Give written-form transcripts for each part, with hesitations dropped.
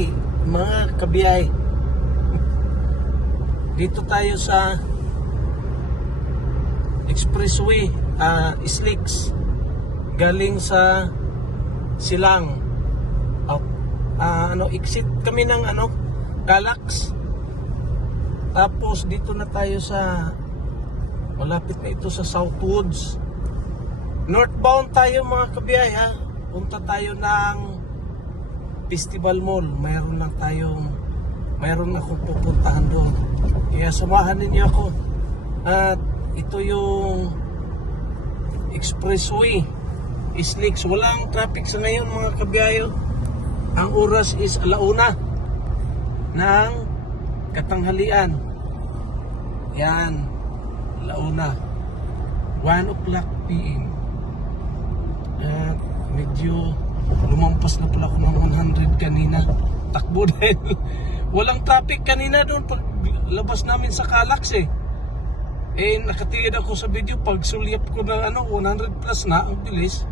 City, mga kabiyay. Dito tayo sa Expressway, Slicks, galing sa Silang. Exit kami ng Galax. Tapos dito na tayo sa malapit na ito sa Southwoods. Northbound tayo mga kabiyay ha. Punta tayo ng Festival Mall. Mayroon akong pupuntahan doon. Kaya samahan ninyo ako. At ito yung Expressway Slicks. Walang traffic sa ngayon mga kabiyayo. Ang oras is 1:00 ng katanghalian. Yan, 1:00, 1 PM. At medyo lumampas na pala ako ng 100 kanina. Takbo dahil walang traffic kanina doon pag labas namin sa Calax nakatingin ako sa video pag sulyap ko ng 100 plus na ang bilis.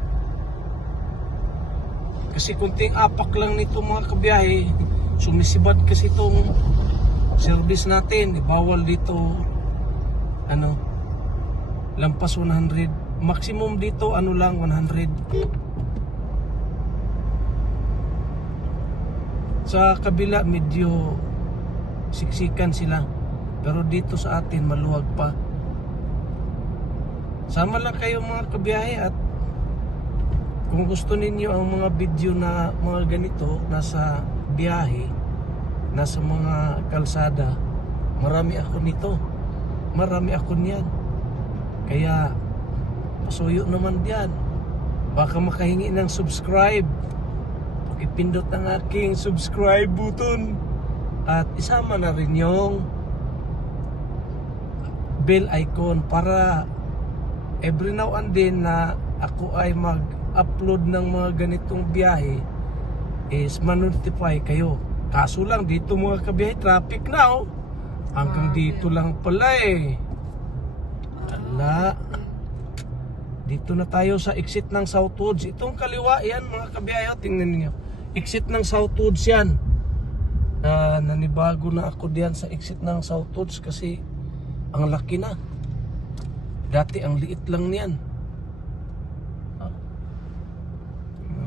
Kasi kunting apak lang nito mga kabiyahe, sumisibad kasi itong service natin. Bawal dito lampas 100. Maximum dito 100. Sa kabila medyo siksikan sila, pero dito sa atin maluwag pa. Sama lang kayo mga kabiyahe, at kung gusto ninyo ang mga video na mga ganito, nasa biyahe, nasa mga kalsada, marami ako nito. Marami ako niyan. Kaya pasuyo naman diyan. Baka makahingi ng subscribe. Pakipindot ang aking subscribe button. At isama na rin yung bell icon para every now and then na ako ay mag-upload ng mga ganitong biyahe is ma-notify kayo. Kaso lang dito mga kabiyahe, traffic na hanggang dito lang pala Ala. Dito na tayo sa exit ng Southwoods. Itong kaliwa yan mga kabiyahe, tingnan niyo. Exit ng Southwoods yan. Nanibago na ako diyan sa exit ng Southwoods kasi ang laki na. Dati ang liit lang niyan.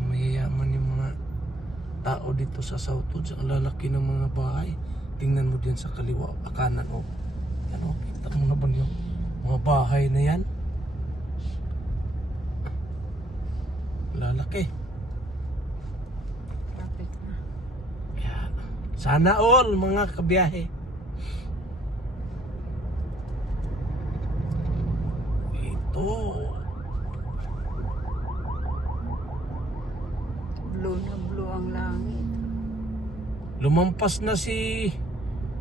Mayayaman yung mga tao dito sa Southwoods. Ang lalaki ng mga bahay. Tingnan mo diyan sa kaliwa, kanan Yan kita mo na ba yung mga bahay na yan? Lalaki. Yan. Sana all mga kabiyahe. Blue na blue ang langit. Lumampas na si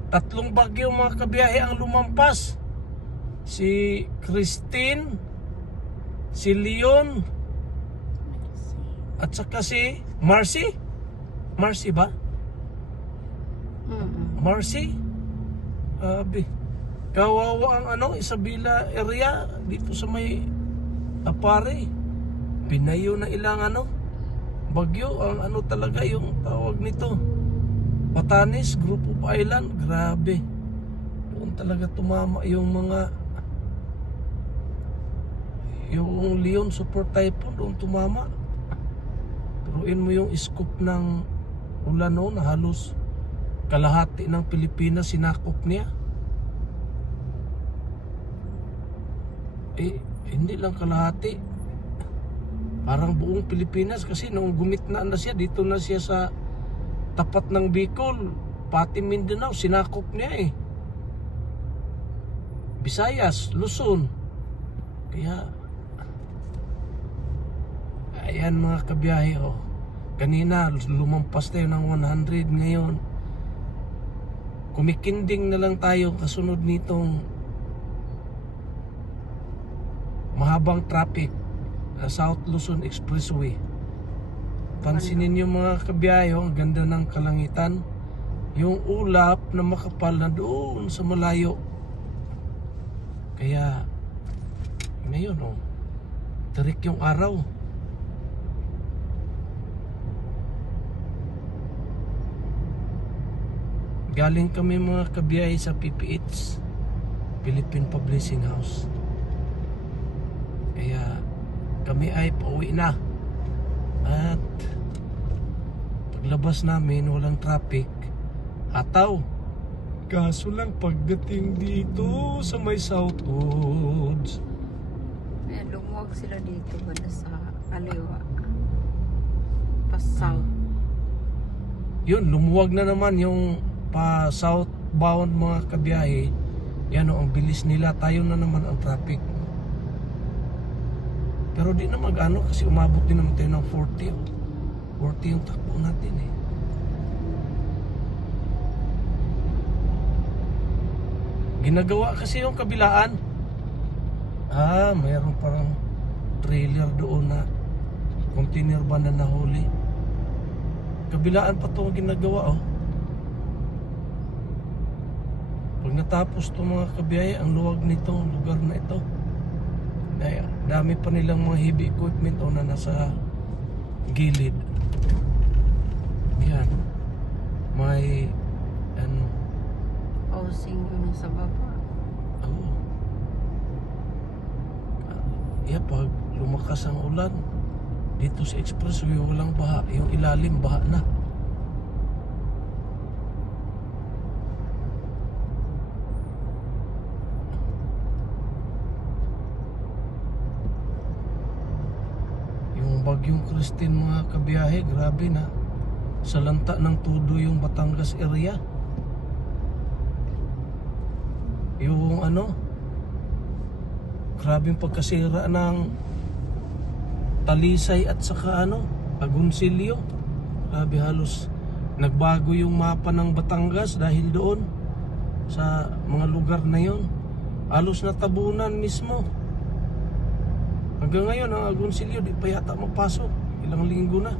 tatlong bagyo mga kabiyahe ang lumampas. Si Christine, si Leon, at saka si Marcy. Marcy ba? Marcy? Kawawa ang Isabela area dito sa may Apare. Pinayo na ilang bagyo ang talaga yung tawag nito. Batanes, Group of Island, grabe. Doon talaga tumama yung Leon Super Typhoon, doon tumama. Turuin mo yung scoop ng ulan na halos kalahati ng Pilipinas sinakop niya. Hindi lang kalahati, parang buong Pilipinas, kasi nung gumitna na siya, dito na siya sa tapat ng Bicol, pati Mindanao sinakop niya Visayas, Luzon. Kaya ayan mga kabiyahe kanina lumampas tayo ng 100, ngayon kumikinding na lang tayo kasunod nitong mahabang traffic South Luzon Expressway. Pansinin niyo mga kabiyahe, ang ganda ng kalangitan. Yung ulap na makapal na doon sa malayo. Kaya ngayon tarik yung araw. Galing kami mga kabiyahe sa PPH, Philippine Publishing House. Kaya kami ay pauwi na. At paglabas namin walang traffic. Ataw. Kaso lang pagdating dito sa may Southwoods, Ayan, lumuwag sila dito banda sa kaliwa. Pa-south. yun, lumuwag na naman yung pa southbound mga kabiyahe. Yan o, ang bilis nila. Tayo na naman ang traffic. Pero di na mag-ano kasi umabot din naman tayo ng 40. 40 yung takbo natin eh. Ginagawa kasi yung kabilaan. Mayroon parang trailer doon na container ba na nahuli. Kabilaan pa itong ginagawa oh. Pag natapos itong mga kabiyahe, ang luwag nitong lugar na ito. Ay, dami pa nilang mga heavy equipment o na nasa gilid. Yan. May ano. Housing yun sa baba. Oo. Pag lumakas ang ulan, dito sa expressway walang baha. Yung ilalim baha na. Yung bagyong Christine mga kabiyahe, grabe na. Sa lanta ng tudo yung Batangas area. Yung ano, grabing pagkasira ng Talisay at saka ano, Agoncillo. Grabe, halos nagbago yung mapa ng Batangas dahil doon sa mga lugar na yon. Halos natabunan mismo. Hanggang ngayon ang Agoncillo di pa yata mapasok. Ilang linggo na.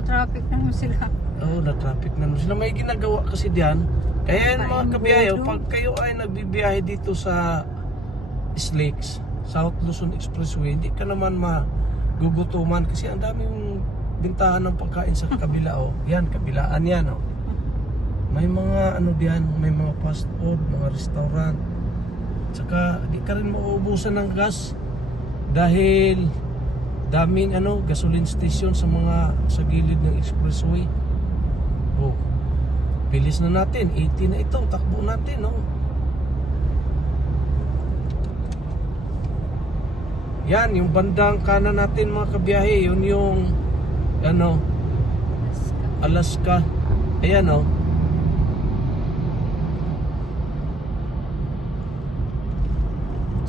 Traffic naman sila. Oo, na-traffic na sila. May ginagawa kasi diyan. Kaya yan mga kabiyahe, pag kayo ay nagbibiyahe dito sa Slakes, South Luzon Expressway, hindi ka naman magugutuman kasi ang daming bintahan ng pagkain sa kabila. Oh. Yan, kabilaan yan. Oh. May mga ano diyan, may mga fast food, mga restaurant. Tsaka di ka rin mauubusan ng gas dahil daming ano, gasoline station sa gilid ng expressway. Oh. Bilis na natin, 80 na ito, takbo natin, no. Yan, yung bandang kanan natin mga kabiyahe, yun yung ano, Alaska. Ayan, oh.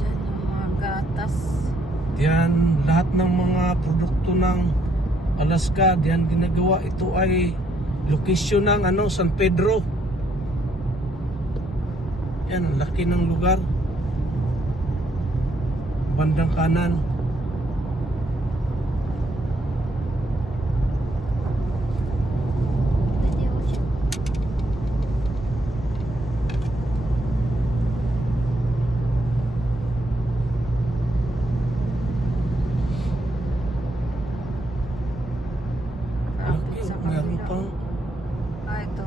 Diyan yung mga gatas. Yan, lahat ng mga produkto ng Alaska, diyan ginagawa. Ito ay location ng ano, San Pedro. Yan, ang laki ng lugar. Bandang kanan. Laki, Sa meron kabila. pang Ito.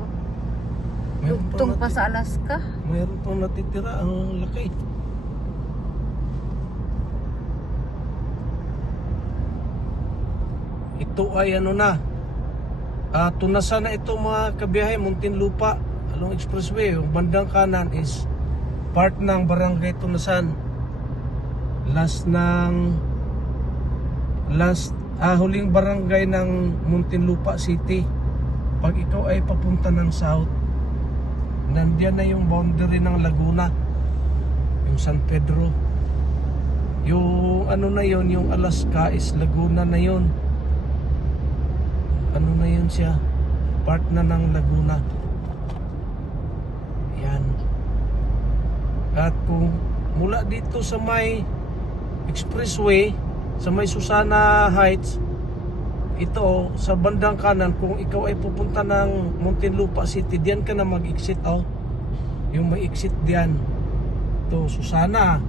meron Dugtong pa pang sa Alaska. meron pang natitira. Ang laki. Ito ay ano na, tunasan na ito mga kabiyahe, Muntinlupa along expressway. Yung bandang kanan is part ng barangay Tunasan. Huling barangay ng Muntinlupa City. Pag ikaw ay papunta ng south, nandiyan na yung boundary ng Laguna, yung San Pedro. Yung ano na yon, yung Alaska is Laguna na yon. Ano na yun siya, part na ng Laguna. Yan. At kung mula dito sa may expressway, sa may Susana Heights, ito sa bandang kanan, kung ikaw ay pupunta ng Muntinlupa City, diyan ka na mag-exit. Oh. Yung may exit diyan, ito Susana.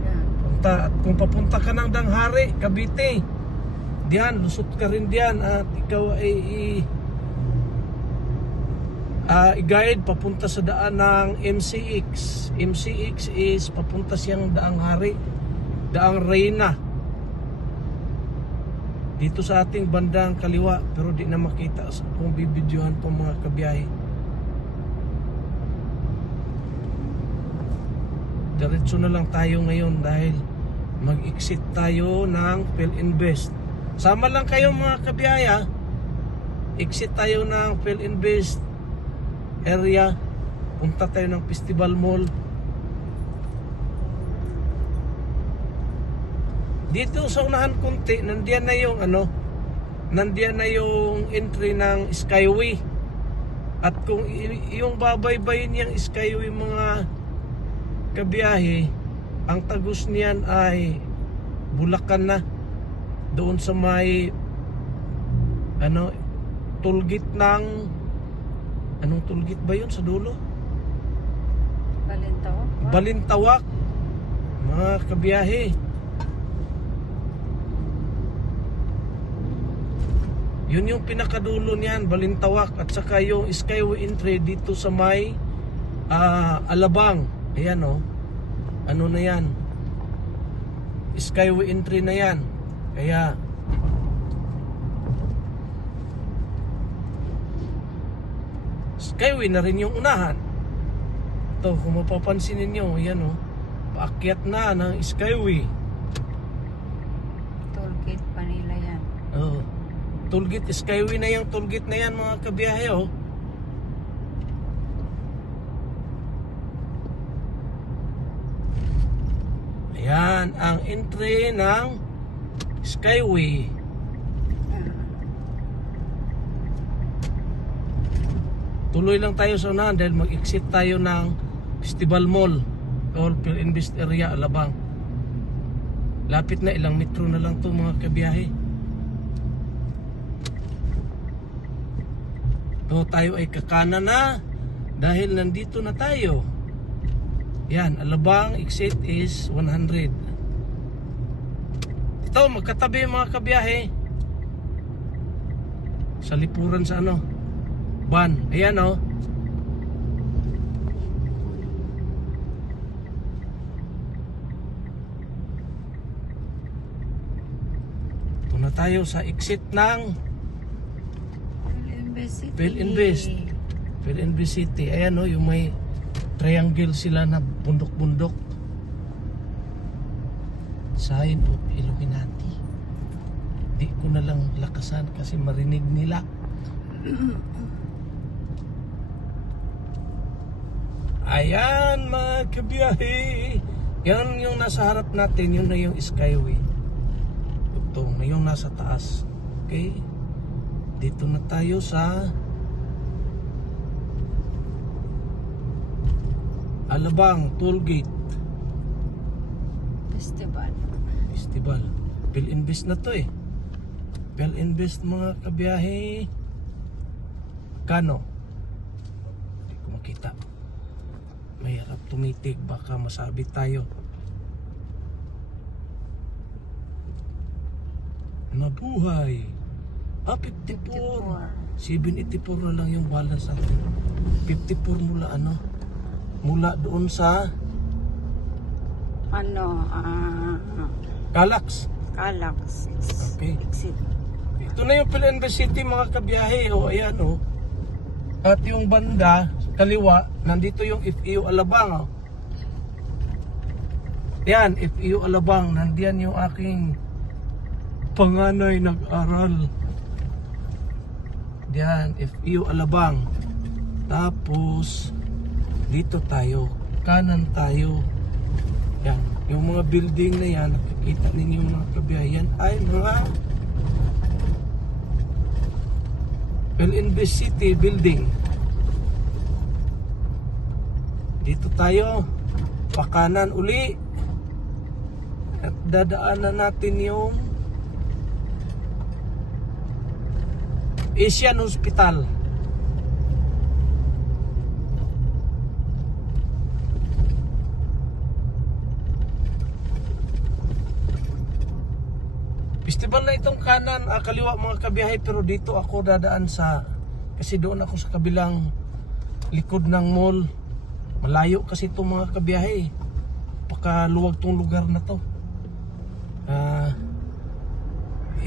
Yan. Punta. At kung papunta ka ng Danghari, Cavite, diyan, lusot ka rin diyan at ikaw ay i-guide papunta sa daan ng MCX. MCX is papunta siyang Daang Hari, Daang Reyna. Dito sa ating bandang kaliwa, pero di na makita kung bibidyohan pa mga kabiyahe. Diretso na lang tayo ngayon dahil mag-exit tayo ng PhilInvest. Sama lang kayo mga kabiyahe. Exit tayo ng PhilInvest area, punta tayo ng Festival Mall. Dito sa unahan konti, nandiyan na yung entry ng Skyway. At kung yung babaybayin yung Skyway mga kabiyahe, ang tagos niyan ay Bulacan na, doon sa may tollgate ng anong tollgate ba yun sa dulo? Balintawak. Balintawak mga kabiyahe. Yun yung pinakadulo niyan, Balintawak. At saka yung Skyway entry dito sa may Alabang. Ayan ano na yan, Skyway entry na yan. Kaya Skyway na rin yung unahan. Ito, kung mapapansin ninyo, yan paakyat na ng Skyway. Tollgate pa nila yan. Tollgate, Skyway na yung tollgate na yan mga kabiyahe. Ayan ang entry ng Skyway. Tuloy lang tayo sa unahan dahil mag-exit tayo ng Festival Mall or PhilInvest area, Alabang. Lapit na, ilang metro na lang to mga kabiyahe. To tayo ay kakanan na dahil nandito na tayo. Yan, Alabang exit is 100. Ito, magkatabi mga kabiyahe. Sa lipuran sa Ban. Ayan Ito na tayo sa exit ng PhilInvest City. Ayan yung may triangle sila na bundok-bundok. Sign of Illuminati. Di ko na lang lakasan kasi marinig nila. Ayan mga kabiyahe, yan yung nasa harap natin, yun na yung Skyway. Ito na yung nasa taas. Okay, dito na tayo sa Alabang Tollgate Festival. PhilInvest na to PhilInvest mga kabiyahe. Kano? Hindi ko makita. Mahirap tumitig, baka masabit tayo. Mabuhay. 54. 784 na lang yung balance natin. 54 mula mula doon sa Calax. Okay. Exit. Ito na yung PhilInvest City mga kabiyahe. Ayan At yung banda kaliwa, nandito yung FEU Alabang. Yan, FEU Alabang. Nandiyan yung aking panganay nag-aral. Yan, FEU Alabang. Tapos dito tayo, kanan tayo. Yan, yung mga building na yan, nakikita ninyo mga kabiyayan, ay mga PhilInvest City building. Dito tayo, pakanan uli. At dadaanan natin yung Asian Hospital. Festival na ito ditong kanan, kaliwa mga kabiyahe, pero dito ako dadaan kasi doon ako sa kabilang likod ng mall. Malayo kasi itong mga kabiyahe. Pakaluwag tong lugar na to.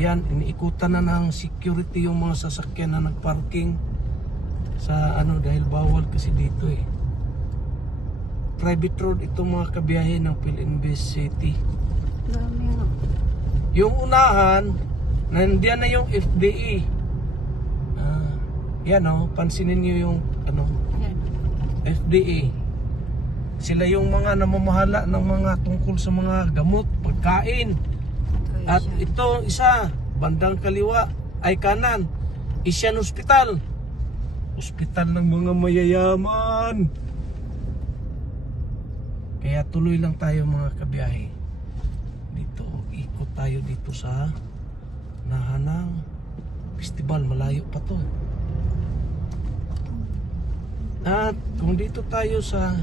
Yan, iniikutan na ng security yung mga sasakyan na nagparking sa dahil bawal kasi dito eh. Private road itong mga kabiyahe ng Philippines City. Dami nga. Yung unahan, nandiyan na yung FDE. Yan pansinin nyo yung Ayan. FDE. Sila yung mga namamahala ng mga tungkol sa mga gamot, pagkain. Ito At siya. ito isa, bandang kaliwa ay kanan, Asian Hospital. Hospital ng mga mayayaman. Kaya tuloy lang tayo mga kabiyahe. Dito, ikot tayo dito sa Nahanang Festival. Malayo pa to. At kung dito tayo sa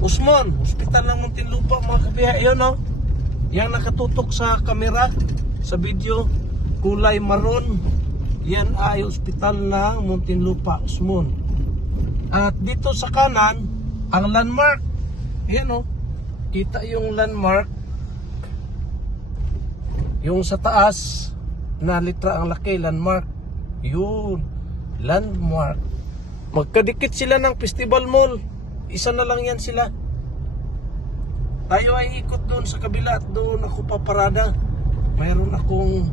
Usmon, Hospital ng Muntinlupa mga kabiyahe. Ayun yang nakatutok sa kamera, sa video, kulay maroon. Yan ay Hospital ng Muntinlupa, Usmon. At dito sa kanan, ang landmark. Yan kita yung landmark. Yung sa taas na litra ang laki, landmark. Yun, landmark. Magkadikit sila ng Festival Mall. Isa na lang yan sila. Tayo ay ikot doon sa kabila at doon ako paparada. Mayroon akong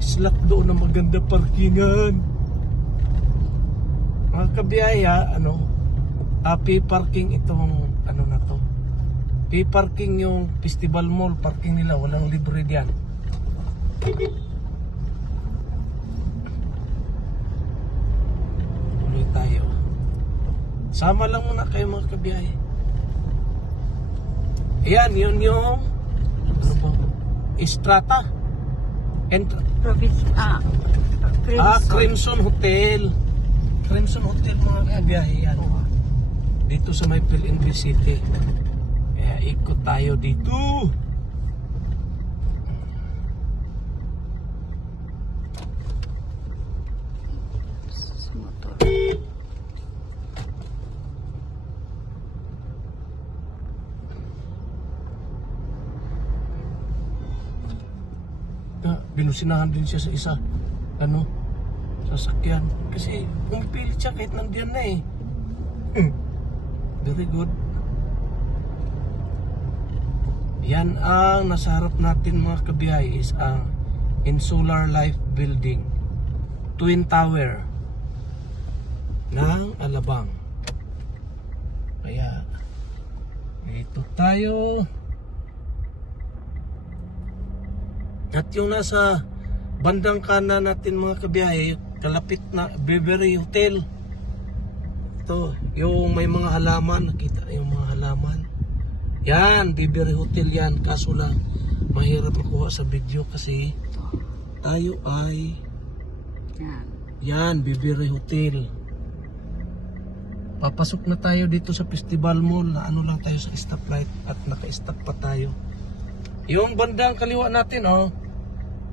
slot doon na maganda parkingan. Mga kabiyaya, pay parking itong na to. Pay parking yung Festival Mall, parking nila, walang libre diyan. Tuloy tayo. Sama lang muna kayo mga kabiyaya. Ayan, yun yung Estrata. Crimson Hotel. Crimson Hotel mga kabiyahe yan. Dito sa may Philippines City. Kaya ikot tayo dito. Motor. Binusinahan din siya sa isa sasakyan kasi pumipilit siya kahit nandiyan na eh. Very good. Yan ang nasa harap natin mga kabiyahe is ang Insular Life Building, Twin Tower ng Alabang. Kaya ito tayo. At yung nasa bandang kanan natin mga kabiyahe, kalapit na Beverly Hotel. Ito, yung may mga halaman, nakita yung mga halaman. Yan, Beverly Hotel yan. Kaso lang, mahirap makuha sa video kasi tayo ay yan, Beverly Hotel. Papasok na tayo dito sa Festival Mall na lang tayo sa stoplight at naka-stop pa tayo. Yung bandang kaliwa natin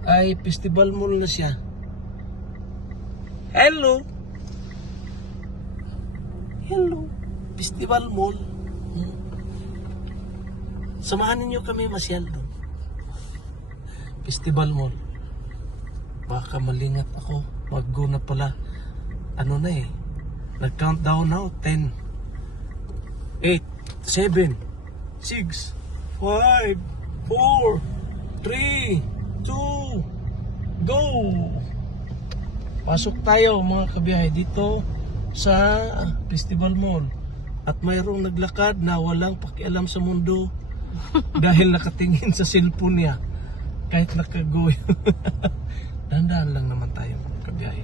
ay Festival Mall na siya. Hello. Hello. Festival Mall. Samahan ninyo kami masyal doon. Festival Mall. Baka malingat ako. Mag-go na pala. Nag-countdown now. 10 8 7 6 5 4 3 2 go. Pasok tayo mga kabiyahe dito sa Festival Mall. At mayroong naglakad na walang pakialam sa mundo dahil nakatingin sa cellphone niya kahit nakago. Dahan-dahan lang naman tayo mga kabiyahe.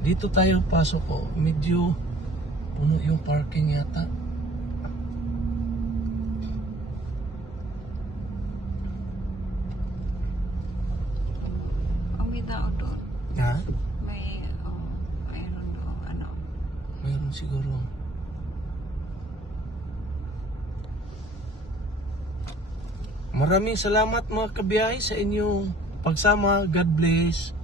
Dito tayo pasok medyo puno yung parking yata. Daw doon. Ha? Mayroon doon, Mayroon siguro. Maraming salamat mga kabiyahe sa inyong pagsama. God bless.